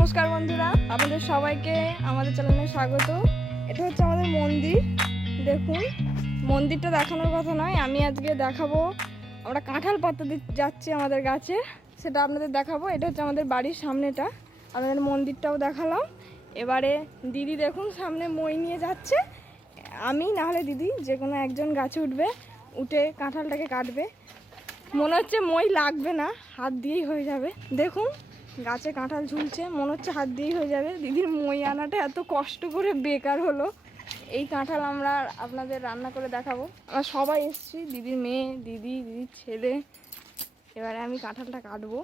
নমস্কার বন্ধুরা, আপনাদের সবাইকে আমাদের চ্যানেলে স্বাগত। এটা হচ্ছে আমাদের মন্দির, দেখুন। মন্দিরটা দেখানোর কথা নয়, আমি আজকে দেখাবো। আমরা কাঁঠাল পাতা যাচ্ছি আমাদের গাছে, সেটা আপনাদের দেখাবো। এটা হচ্ছে আমাদের বাড়ির সামনেটা, আপনাদের মন্দিরটাও দেখালাম। এবারে দিদি দেখুন, সামনে মই নিয়ে যাচ্ছে। আমি নাহলে দিদি, যে কোনো একজন গাছে উঠবে, উঠে কাঁঠালটাকে কাটবে। মনে হচ্ছে মই লাগবে না, হাত দিয়েই হয়ে যাবে। দেখুন গাছে কাঁঠাল ঝুলছে, মনে হচ্ছে হাত দিয়েই হয়ে যাবে। দিদির মই আনাটা এত কষ্ট করে বেকার হলো। এই কাঁঠাল আমরা আপনাদের রান্না করে দেখাবো। আমরা সবাই এসেছি, দিদির মেয়ে, দিদি, দিদির ছেলে। এবারে আমি কাঁঠালটা কাটবো।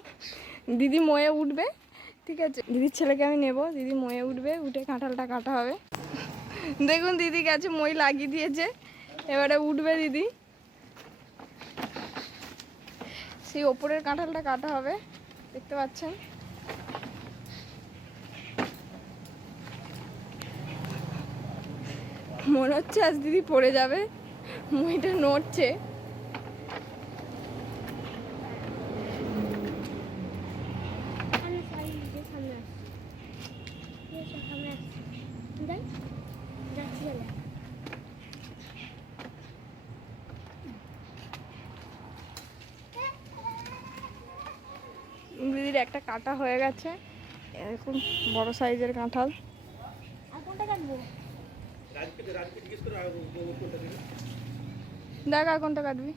দিদি ময়ে উঠবে, ঠিক আছে? দিদির ছেলেকে আমি নেব, দিদি ময়ে উঠবে, উঠে কাঁঠালটা কাটা হবে। দেখুন, দিদি গেছে, মই লাগিয়ে দিয়েছে। এবারে উঠবে দিদি। সেই ওপরের কাঁঠালটা কাটা হবে, দেখতে পাচ্ছেন? মনে হচ্ছে আজ দিদি পড়ে যাবে। মুহিটা নড়ছে সামনে সাই যে সামনে আসছে এই সব সামনে আসছে যাই যাচ্ছি চলে দিদির একটা কাটা হয়ে গেছে। এরকম বড় সাইজের কাঁঠাল। কাটবো? দেখ আর কোনটা কাটবি।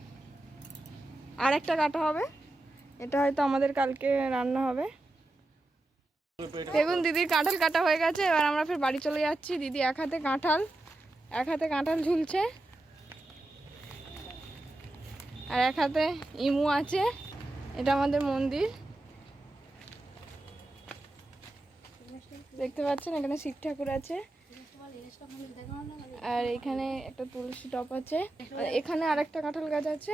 আর একটা কাটা হবে। এটা হয়তো আমাদের কালকে রান্না হবে। দেখুন দিদির কাঁঠাল কাটা হয়ে গেছে। এবার আমরা ফের বাড়ি চলে যাচ্ছি। দিদি এক হাতে কাঁঠাল এক হাতে কাঁঠাল ঝুলছে। আর এক হাতে ইমু আছে। এটা আমাদের মন্দির। দেখতে পাচ্ছেন, এখানে শিব ঠাকুর আছে। আর এখানে একটা তুলসী টপ আছে। আর এখানে আরেকটা কাঁঠাল গাছ আছে।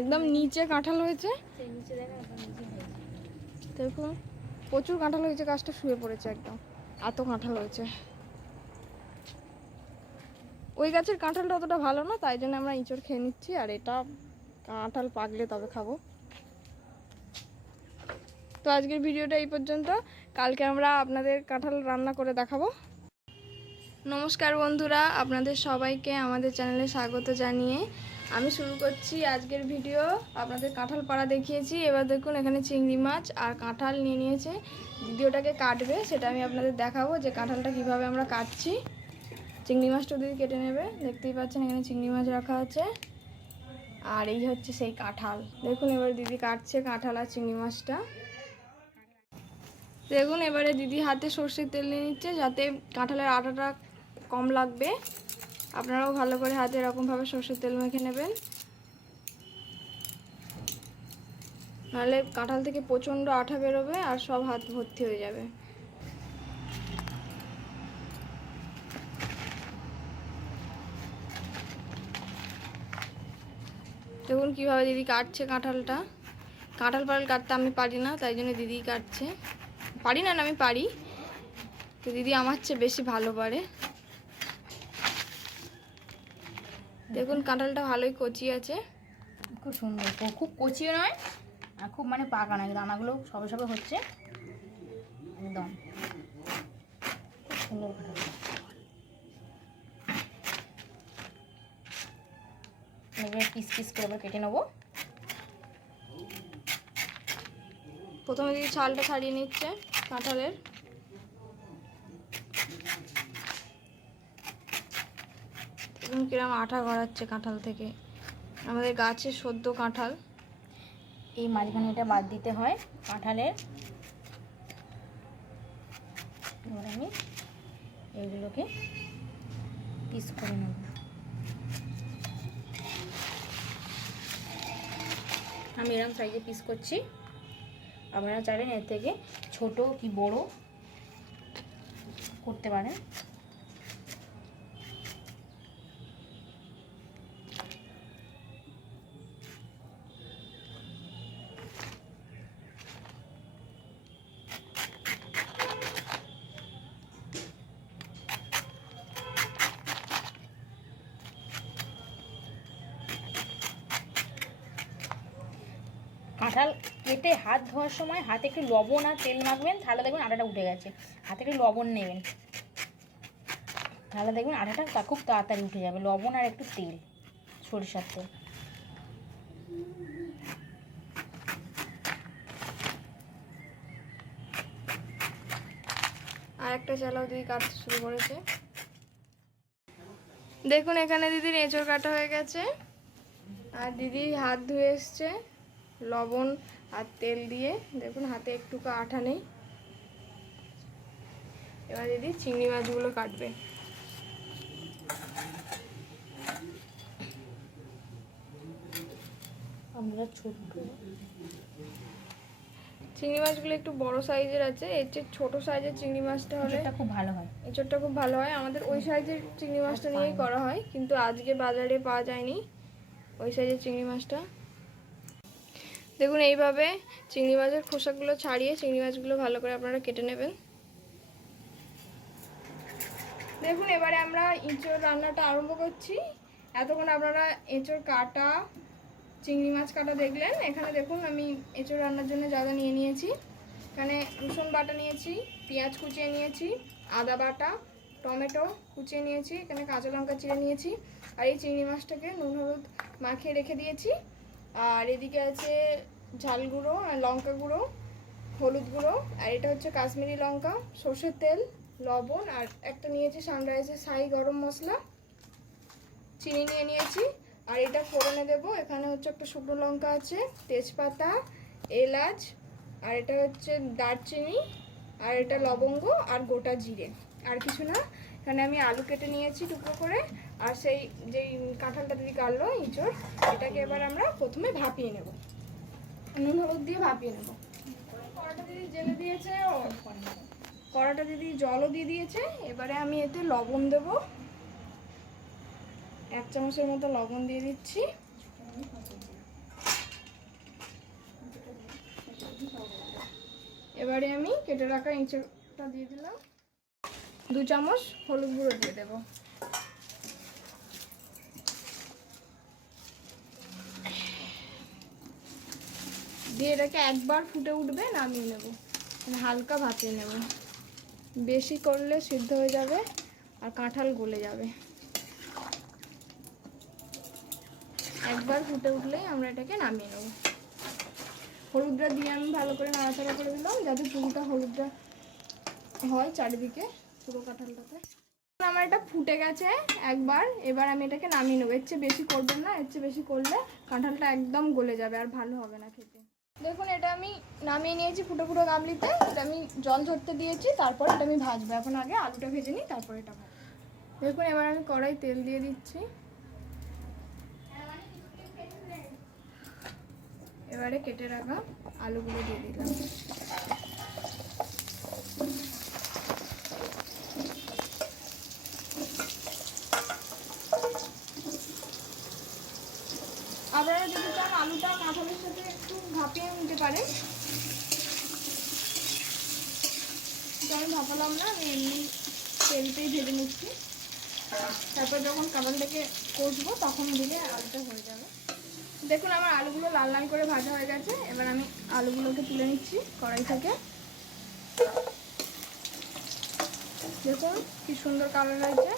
একদম নিচে কাঁঠাল হয়েছে। দেখুন, প্রচুর কাঁঠাল হয়েছে, গাছটা শুয়ে পড়েছে একদম। এত কাঁঠাল হয়েছে। ওই গাছের কাঁঠালটা অতটা ভালো না, তাই জন্য আমরা ইঁচড় খেয়ে নিচ্ছি, আর এটা কাঁঠাল পাকলে তবে খাব। তো আজকের ভিডিওটা এই পর্যন্ত। কালকে আমরা আপনাদের কাঁঠাল রান্না করে দেখাবো। নমস্কার বন্ধুরা, আপনাদের সবাইকে আমাদের চ্যানেলে স্বাগত জানিয়ে আমি শুরু করছি আজকের ভিডিও। আপনাদের কাঁঠাল পাড়া দেখিয়েছি। এবার দেখুন, এখানে চিংড়ি মাছ আর কাঁঠাল নিয়ে নিয়েছে। দিদি ওটাকে কাটবে, সেটা আমি আপনাদের দেখাবো যে কাঁঠালটা কীভাবে আমরা কাটছি। চিংড়ি মাছটা দিদি কেটে নেবে। দেখতেই পাচ্ছেন, এখানে চিংড়ি মাছ রাখা আছে। আর এই হচ্ছে সেই কাঁঠাল। দেখুন, এবার দিদি কাটছে কাঁঠাল আর চিংড়ি মাছটা। দেখুন, এবারে দিদি হাতে সর্ষের তেল নিয়ে নিচ্ছে, যাতে কাঁঠালের আটাটা কম লাগবে। আপনারাও ভালো করে হাতে এরকমভাবে সর্ষের তেল মেখে নেবেন। নাহলে কাঁঠাল থেকে প্রচণ্ড আঠা বেরোবে আর সব হাত ভর্তি হয়ে যাবে। দেখুন কীভাবে দিদি কাটছে কাঁঠালটা। কাঁঠাল পাড়াল কাটতে আমি পারি না, তাই জন্য দিদি কাটছে। পারি না না আমি পারি। তো দিদি আমার চেয়ে বেশি ভালো পারে। দেখুন কাঁঠালটা ভালোই কচি আছে। খুব সুন্দর খুব কচিও নয় আর খুব মানে পাকা নয় দানাগুলো সবে সবে হচ্ছে। একদম। খুব সুন্দর। পিস পিস করে কেটে নেব। প্রথমে দিদি ছালটা ছাড়িয়ে নিচ্ছে। কাঁঠালের। দেখুন কিরম আঠা গড়াচ্ছে কাঁঠাল থেকে। আমাদের গাছে সদ্য কাঁঠাল। এই মাঝখানে এটা বাদ দিতে হয় কাঁঠালের। আমি এইগুলোকে পিস করে নেব। আমি এরকম সাইজে পিস করছি। আপনারা চাইলেন এর থেকে ছোট কি বড় করতে পারেন। হাত ধোয়ার সময় হাতে একটু লবণ আর তেল মাখবেন, তাহলে দেখবেন আটাটা উঠে গেছে। হাতে একটু লবণ নেবেন। তাহলে দেখবেন আটাটা তা- খুব তাড়াতাড়ি উঠে যাবে, লবণ আর একটু তেল, সরিষার তেল। আর একটা চালাও দিদি কাটতে শুরু করেছে। দেখুন, এখানে দিদির এঁচড় কাটা হয়ে গেছে। আর দিদি হাত ধুয়ে এসছে, লবণ আর তেল দিয়ে দেখুন হাতে একটুকু আঠা নেই। এবার দিদি চিংড়ি মাছগুলো কাটবে। আমরা ছোট্ট। চিংড়ি মাছগুলো একটু বড় সাইজের আছে এর চেয়ে ছোট সাইজের চিংড়ি মাছটা হলে এটা খুব ভালো হয়। এঁচড়টা খুব ভালো হয়। আমাদের ওই সাইজের চিংড়ি মাছটা নিয়েই করা হয় কিন্তু আজকে বাজারে পাওয়া যায়নি ওই সাইজের চিংড়ি মাছটা। দেখুন, এইভাবে চিংড়ি মাছের খোসাগুলো ছাড়িয়ে চিংড়ি মাছগুলো ভালো করে আপনারা কেটে নেবেন। দেখুন, এবারে আমরা এঁচড় রান্নাটা আরম্ভ করছি। এতক্ষণ আপনারা এঁচড় কাটা, চিংড়ি মাছ কাটা দেখলেন। এখানে দেখুন, আমি এঁচড় রান্নার জন্য যা নিয়ে নিয়েছি। এখানে রসুন বাটা নিয়েছি, পেঁয়াজ কুচিয়ে নিয়েছি, আদা বাটা, টমেটো কুচিয়ে নিয়েছি, এখানে কাঁচা লঙ্কা চিড়ে নিয়েছি। আর এই চিংড়ি মাছটাকে নুন, হলুদ মাখিয়ে রেখে দিয়েছি। আর এদিকে আছে ঝাল গুঁড়ো আর লঙ্কা গুঁড়ো, হলুদ গুঁড়ো, আর এটা হচ্ছে কাশ্মীরি লঙ্কা, সর্ষের তেল, লবণ, আর একটা নিয়েছি সানরাইজের সাই গরম মশলা, চিনি নিয়ে নিয়েছি, আর এটা ফোড়নে দেবো। এখানে হচ্ছে একটা শুকনো লঙ্কা আছে, তেজপাতা, এলাচ, আর এটা হচ্ছে দারচিনি, আর এটা লবঙ্গ, আর গোটা জিরে। আর কিছু না এখানে আমি আলু কেটে নিয়েছি টুকরো করে, আর সেই যেই কাঁঠালটা দিদি কাটলো, ইঁচড়, এটাকে এবার আমরা প্রথমে ভাপিয়ে নেব। নুন হলুদ দিয়ে ভাপিয়ে নেব। কড়াটা দিদি জেলে দিয়েছে কড়াটা দিদি জলও দিয়ে দিয়েছে, এবারে আমি এতে লবণ দেব। এক চামচের মতো লবণ দিয়ে দিচ্ছি। এবারে আমি কেটে রাখা ইঁচড়টা দিয়ে দিলাম। দু চামচ হলুদ গুঁড়ো দিয়ে দেবো। দিয়ে এটাকে একবার ফুটে উঠবে, নামিয়ে নেব। মানে হালকা ভাপিয়ে নেব। বেশি করলে সিদ্ধ হয়ে যাবে আর কাঁঠাল গলে যাবে। একবার ফুটে উঠলেই আমরা এটাকে নামিয়ে নেব। হলুদটা দিয়ে আমি ভালো করে নাড়াচাড়া করে দিলাম যাতে পুরোটা হলুদটা হয় চারিদিকে। পুরো কাঁঠালটাতে। আমার এটা ফুটে গেছে একবার, এবার আমি এটাকে নামিয়ে নেব। এর চেয়ে বেশি করবেন না, এর চেয়ে বেশি করলে কাঁঠালটা একদম গলে যাবে আর ভালো হবে না খেতে। দেখুন, এটা আমি নামিয়ে নিয়েছি ফুটো ফুটো গামলিতে। এটা আমি জল ঝরতে দিয়েছি, তারপর এটা আমি ভাজবো। এখন আগে আলুটা ভেজে নিই, তারপর এটা দেখুন, এবার আমি কড়াই তেল দিয়ে দিচ্ছি। এবারে কেটে রাখা আলুগুলো দিয়ে দিলাম আপনারা যদি চান আলুটা কাঁঠালের সাথে একটু ভাপিয়ে নিতে পারেন তো আমি ভাপালাম না আমি এমনি তেলতেই ভেজে নিচ্ছি। তারপর যখন কাঁঠালটাকে কষবো, তখন দিলে আলুটা হয়ে যাবে। দেখুন, আমার আলুগুলো লাল লাল করে ভাজা হয়ে গেছে। এবার আমি আলুগুলোকে তুলে নিচ্ছি কড়াই থেকে। দেখুন, কি সুন্দর কালার হয়েছে।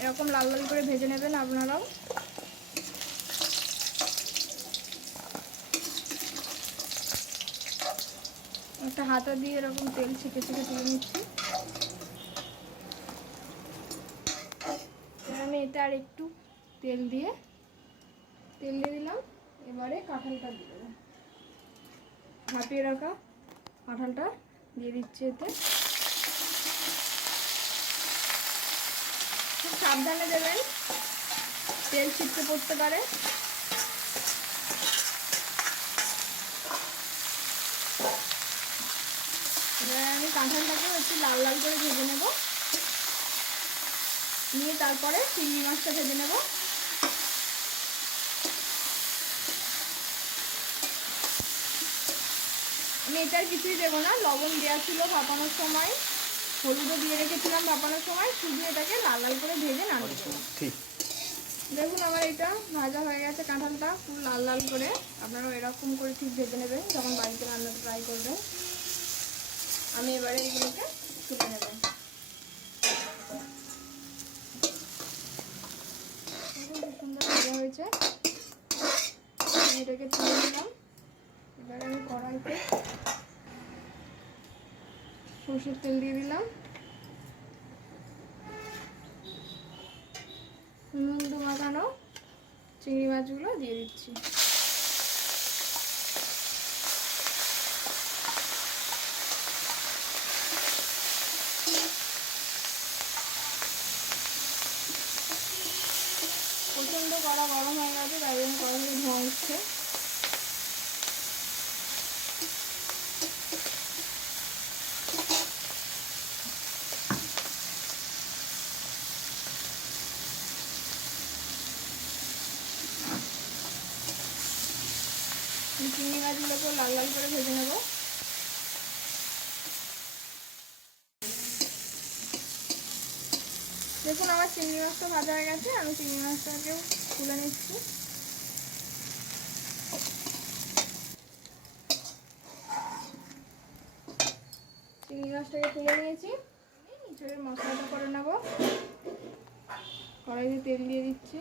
এরকম লাল লাল করে ভেজে নেবেন আপনারাও। একটা হাতা দিয়ে এরকম তেল ছিটে ছেঁকে তুলে নিচ্ছি এবার আমি এটা আর একটু তেল দিয়ে তেল দিয়ে দিলাম। এবারে কাঁঠালটা দিয়ে দেবো। ভাপিয়ে রাখা কাঁঠালটা দিয়ে দিচ্ছি এতে। খুব সাবধানে দেবেন, তেল ছিটকে পড়তে পারে। আমি কাঁঠালটাকে একটু লাল লাল করে ভেজে নেব। নিয়ে তারপরে চিংড়ি মাছটা ভেজে নেব। আমি এটা আর কিছুই দেবো না লবণ দেওয়া ছিল ভাপানোর সময় হলুদও দিয়ে রেখেছিলাম ভাপানোর সময় শুধু এটাকে লাল লাল করে ভেজে নামিয়ে ঠিক। দেখুন আমার এটা ভাজা হয়ে গেছে কাঁঠালটা পুরো লাল লাল করে। আপনারাও এরকম করে ঠিক ভেজে নেবেন যখন বাড়িতে রান্নাটা ট্রাই করবেন। আমি এবারে এগুলোকে তুলে নেব দেখুন কি সুন্দর ভাজা হয়েছে। এটাকে তুলে নিলাম এবারে আমি কড়াইতে সর্ষের তেল দিয়ে দিলাম। নুন মাখানো চিংড়ি মাছগুলো দিয়ে দিচ্ছি প্রচণ্ড কড়া গরম হয়ে গেছে তাই জন্য কড়া থেকে ধোঁয়া উঠছে এই চিংড়ি মাছগুলোকে লাল লাল করে ভেজে নেব। দেখুন, আমার চিংড়ি মাছটা ভাজা হয়ে গেছে, আমি চিংড়ি মাছটাকেও তুলে নিচ্ছি। চিংড়ি মাছটাকে তুলে নিয়েছি। আমি নিচের মশলাটা করে নেব। কড়াইতে তেল দিয়ে দিচ্ছি।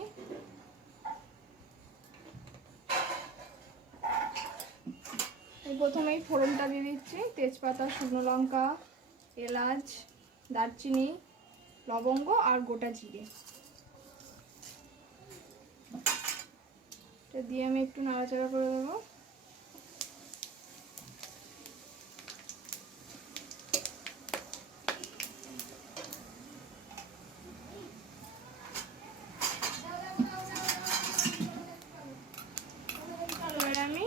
প্রথমেই ফোড়নটা দিয়ে দিচ্ছি। তেজপাতা, শুকনো লঙ্কা, এলাচ, দারচিনি, লবঙ্গ আর গোটা জিরে। এটা দিয়ে আমি একটু নাড়াচাড়া করে দেবো এবারে আমি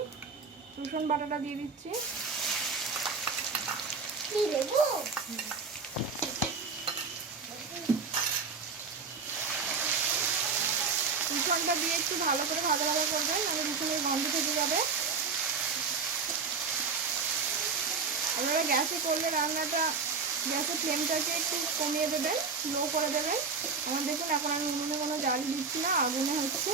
রসুন দিয়ে দিচ্ছি। রসুনটা দিয়ে একটু ভালো করে ভাজা ভাজা করবেন নাহলে রসুনের গন্ধ থেকে যাবে। আপনারা গ্যাসে করলে রান্নাটা, গ্যাসের ফ্লেমটাকে একটু কমিয়ে দেবেন, লো করে দেবেন। আমার দেখুন, এখন আমি উনুনে কোনো জাল দিচ্ছি না, আগুনে হচ্ছে।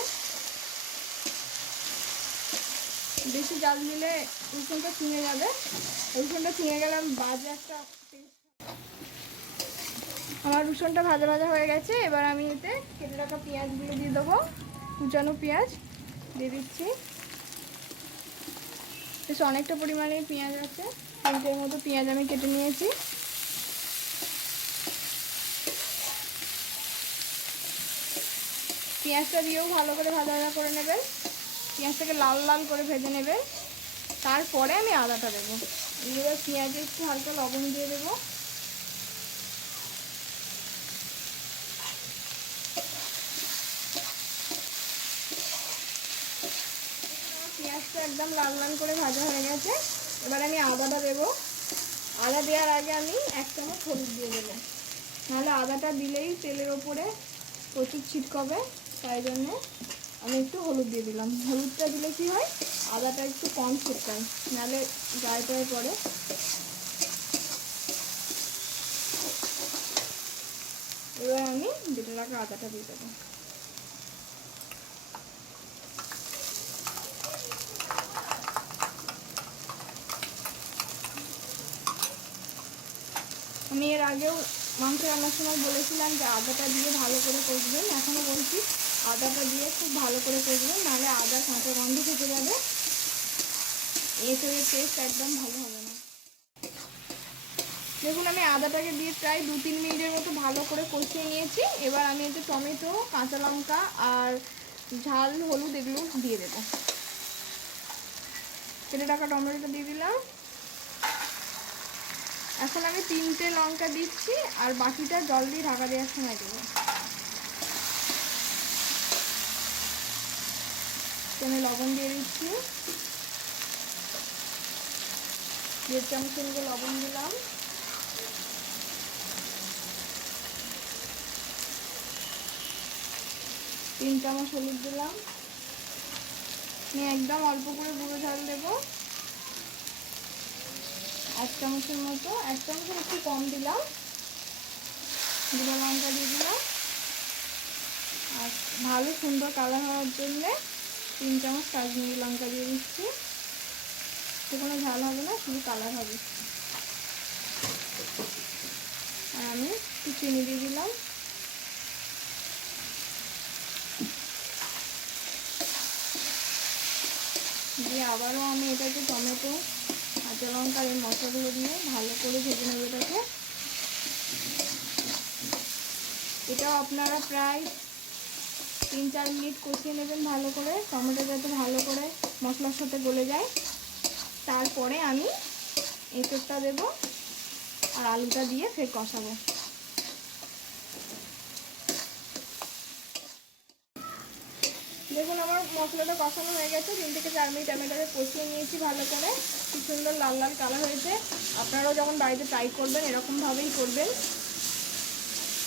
বেশি জাল দিলে রসুনটা চিঙে যাবে। রসুনটা চিঙে গেলে আমি বাজে একটা আমার রসুনটা ভাজা ভাজা হয়ে গেছে, এবার আমি এতে কেটে রাখা পেঁয়াজগুলো দিয়ে দেবো। কুচানো পেঁয়াজ দিয়ে দিচ্ছি। বেশ অনেকটা পরিমাণে পেঁয়াজ আছে, তিনটের মতো পেঁয়াজ আমি কেটে নিয়েছি। পেঁয়াজটা দিয়েও ভালো করে ভাজা ভাজা করে নেবেন। পেঁয়াজটাকে লাল লাল করে ভেজে নেবে। তারপরে আমি আদাটা দেবো। এবার পেঁয়াজে একটু হালকা লবণ দিয়ে দেবো। পেঁয়াজটা একদম লাল লাল করে ভাজা হয়ে গেছে। এবার আমি আদাটা দেবো। আদা দেওয়ার আগে আমি এক চামচ হলুদ দিয়ে দেবো। নাহলে আদাটা দিলেই তেলের ওপরে প্রচুর ছিটকবে, তাই জন্য আমি একটু হলুদ দিয়ে দিলাম। হলুদটা দিলে কি হয়? আদাটা একটু কম ছিটকায় নাহলে গায়ে টয়ে পড়ে। এবার আমি বেটে রাখা আদাটা দিয়ে দেবো। আমি এর আগেও মাংস রান্নার সময় বলেছিলাম যে আদাটা দিয়ে ভালো করে কষবেন। এখনও বলছি আদাটা দিয়ে খুব ভালো করে কষবেন নাহলে আদা কাঁচা গন্ধ থেকে যাবে। এঁচড়ের টেস্ট একদম ভালো হবে না। দেখুন, আমি আদাটাকে দিয়ে প্রায় দু তিন মিনিটের মতো ভালো করে কষিয়ে নিয়েছি। এবার আমি এতে টমেটো, কাঁচা লঙ্কা আর ঝাল, হলুদ এগুলো দিয়ে দেবো। কেটে টাকা টমেটোটা দিয়ে দিলাম। এখন আমি তিনটে লঙ্কা দিচ্ছি, আর বাকিটা জল দিয়ে ঢাকা দেওয়ার সময় দেবো। আমি লবণ দিয়ে দিচ্ছি। দেড় চামচের মতো লবণ দিলাম। তিন চামচ হলুদ দিলাম। আমি একদম অল্প করে গুঁড়ো ঝাল দেবো। এক চামচের মতো, এক চামচের একটু কম দিলাম। গুঁড়ো লঙ্কা দিয়ে দিলাম। আর ভালো সুন্দর কালার হওয়ার জন্যে তিন চামচ কাশ্মীরি লঙ্কা দিয়ে দিচ্ছি। কোনো ঝাল হবে না, শুধু কালার হবে। আর আমি একটু চিনি দিয়ে দিলাম। দিয়ে আবারও আমি এটাকে টমেটো, কাঁচা লঙ্কার এই মশলাগুলো দিয়ে ভালো করে ভেজে নেব এটাকে। এটাও আপনারা প্রায় তিন চার মিনিট কষিয়ে নেবেন ভালো করে, টমেটো যাতে ভালো করে মশলার সাথে গলে যায়। তারপরে আমি এঁচড়টা দেবো আর আলুটা দিয়ে ফের কষাবো। দেখুন, আমার মশলাটা কষানো হয়ে গেছে। তিন থেকে চার মিনিট আমি এটাকে কষিয়ে নিয়েছি ভালো করে। কি সুন্দর লাল লাল কালার হয়েছে। আপনারাও যখন বাড়িতে ট্রাই করবেন, এরকমভাবেই করবেন।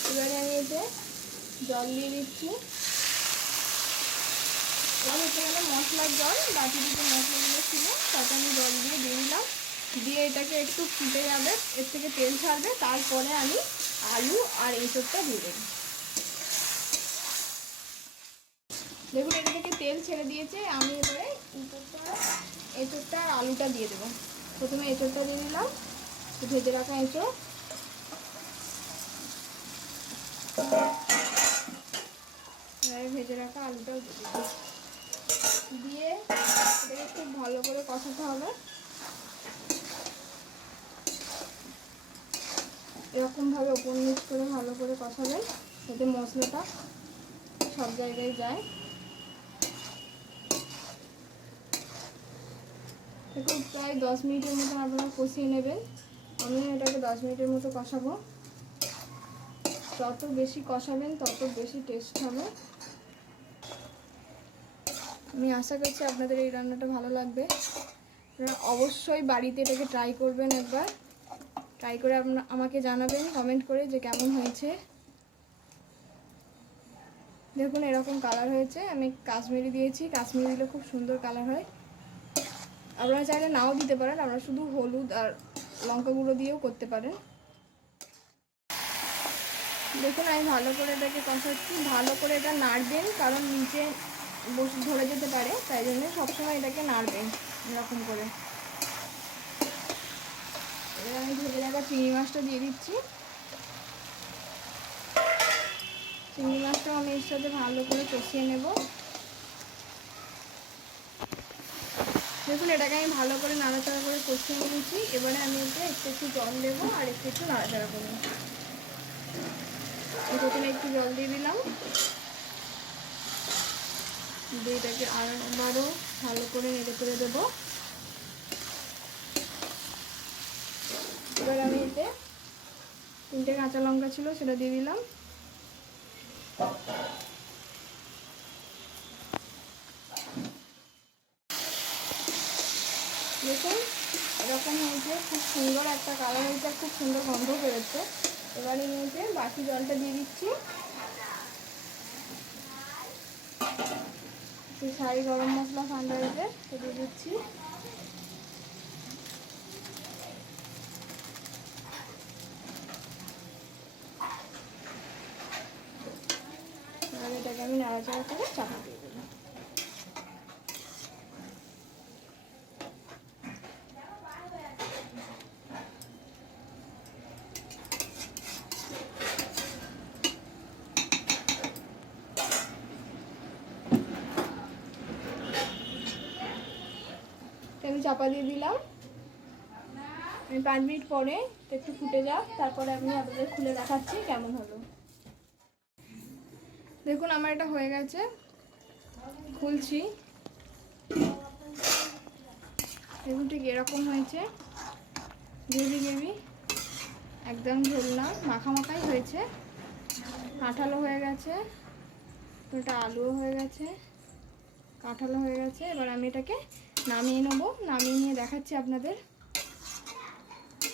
এবারে আমি এতে জল দিয়ে দিচ্ছি। এবার হচ্ছে এখানে মশলার জল, বাকি দুটো মশলাগুলো ছিল, তাতে আমি জল দিয়ে দিয়ে দিলাম। দিয়ে এটাকে একটু ফুটে যাবে, এর থেকে তেল ছাড়বে, তারপরে আমি আলু আর এঁচড়টা দিয়ে দেবো। দেখুন এটা থেকে তেল ছেড়ে দিয়েছে, আমি এবারে এঁচড়টা এঁচড়টা আর আলুটা দিয়ে দেবো। প্রথমে এঁচড়টা দিয়ে দিলাম, ভেজে রাখা এঁচড়। ভেজে রাখা আলুটাও দিয়ে দিলাম। দিয়ে এটাকে খুব ভালো করে কষাতে হবে। এরকমভাবে ওপর নিচ করে ভালো করে কষাবেন যাতে মশলাটা সব জায়গায় যায়। দেখুন প্রায় দশ মিনিটের মতো আপনারা কষিয়ে নেবেন। আমি এটাকে দশ মিনিটের মতো কষাবো। যত বেশি কষাবেন তত বেশি টেস্ট হবে। আমি আশা করছি আপনাদের এই রান্নাটা ভালো লাগবে। আপনারা অবশ্যই বাড়িতে এটাকে ট্রাই করবেন একবার। ট্রাই করে আপনারা আমাকে জানাবেন কমেন্ট করে যে কেমন হয়েছে। দেখুন, এরকম কালার হয়েছে। আমি কাশ্মীরি দিয়েছি। কাশ্মীরি দিলে খুব সুন্দর কালার হয়। আপনারা চাইলে নাও দিতে পারেন। আপনারা শুধু হলুদ আর লঙ্কা গুঁড়ো দিয়েও করতে পারেন। দেখুন, আমি ভালো করে এটাকে কষাচ্ছি। ভালো করে এটা নাড়বেন, কারণ নিচে বসে ধরে যেতে পারে, তাই জন্য সবসময় এটাকে নাড়বেন এরকম করে। এবার আমি ভেজে রাখা চিংড়ি মাছটা দিয়ে দিচ্ছি। চিংড়ি মাছটাও আমি এর সাথে ভালো করে কষিয়ে নেব। দেখুন, এটাকে আমি ভালো করে নাড়াচাড়া করে কষিয়ে নিয়েছি। এবারে আমি এতে একটু একটু জল দেবো আর একটু একটু নাড়াচাড়া করব। প্রথমে একটু জল দিয়ে দিলাম। দিয়ে এটাকে ভালো করে নেড়ে করে দেবো। এবার আমি এতে তিনটে কাঁচা লঙ্কা ছিল সেটা দিয়ে দিলাম। দেখুন, এরকম হয়েছে, খুব সুন্দর একটা কালার হয়েছে, খুব সুন্দর গন্ধ বেরোচ্ছে। এবারে নিয়েছে বাকি জলটা দিয়ে দিচ্ছি। একটু শাড়ি গরম মশলা ঠান্ডা হয়েছে তো দিয়ে দিচ্ছি এটাকে আমি নাড়াচাড়া করে চাপা দিয়ে দেবো এটা আমি চাপা দিয়ে দিলাম আমি পাঁচ মিনিট পরে এটা একটু ফুটে যাক, তারপরে আমি আপনাদের খুলে দেখাচ্ছি কেমন হলো। দেখুন, আমার এটা হয়ে গেছে। খুলছি। দেখুন, ঠিক এরকম হয়েছে। Gravy gravy. একদম ঝোল না মাখা মাখাই হয়েছে। কাঁঠালো হয়ে গেছে। ওটা আলুও হয়ে গেছে। কাঁঠালো হয়ে গেছে। এবার আমি এটাকে নামিয়ে নেব। নামিয়ে নিয়ে দেখাচ্ছি আপনাদের।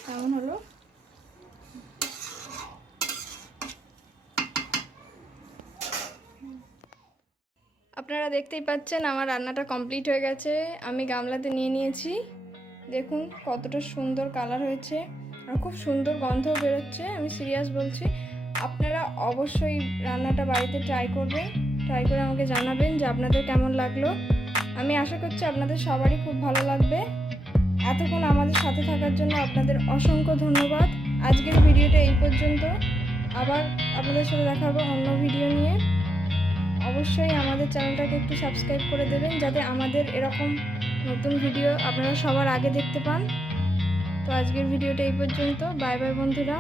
কেমন হলো? আপনারা দেখতেই পাচ্ছেন আমার রান্নাটা কমপ্লিট হয়ে গেছে। আমি গামলাতে নিয়ে নিয়েছি। দেখুন কতটা সুন্দর কালার হয়েছে আর খুব সুন্দর গন্ধ বেরোচ্ছে, আমি সিরিয়াস বলছি। আপনারা অবশ্যই রান্নাটা বাড়িতে ট্রাই করবেন ট্রাই করে আমাকে জানাবেন যে আপনাদের কেমন লাগল। আমি আশা করছি আপনাদের সবারই খুব ভালো লাগবে। এতক্ষণ আমাদের সাথে থাকার জন্য আপনাদের অসংখ্য ধন্যবাদ। আজকের ভিডিওটা এই পর্যন্ত। আবার আপনাদের সাথে দেখা হবে অন্য ভিডিও নিয়ে। অবশ্যই আমাদের চ্যানেলটাকে একটু সাবস্ক্রাইব করে দেবেন, যাতে আমাদের এরকম নতুন ভিডিও আপনারা সবার আগে দেখতে পান। তো আজকের ভিডিওটা এই পর্যন্ত। বাই বাই বন্ধুরা।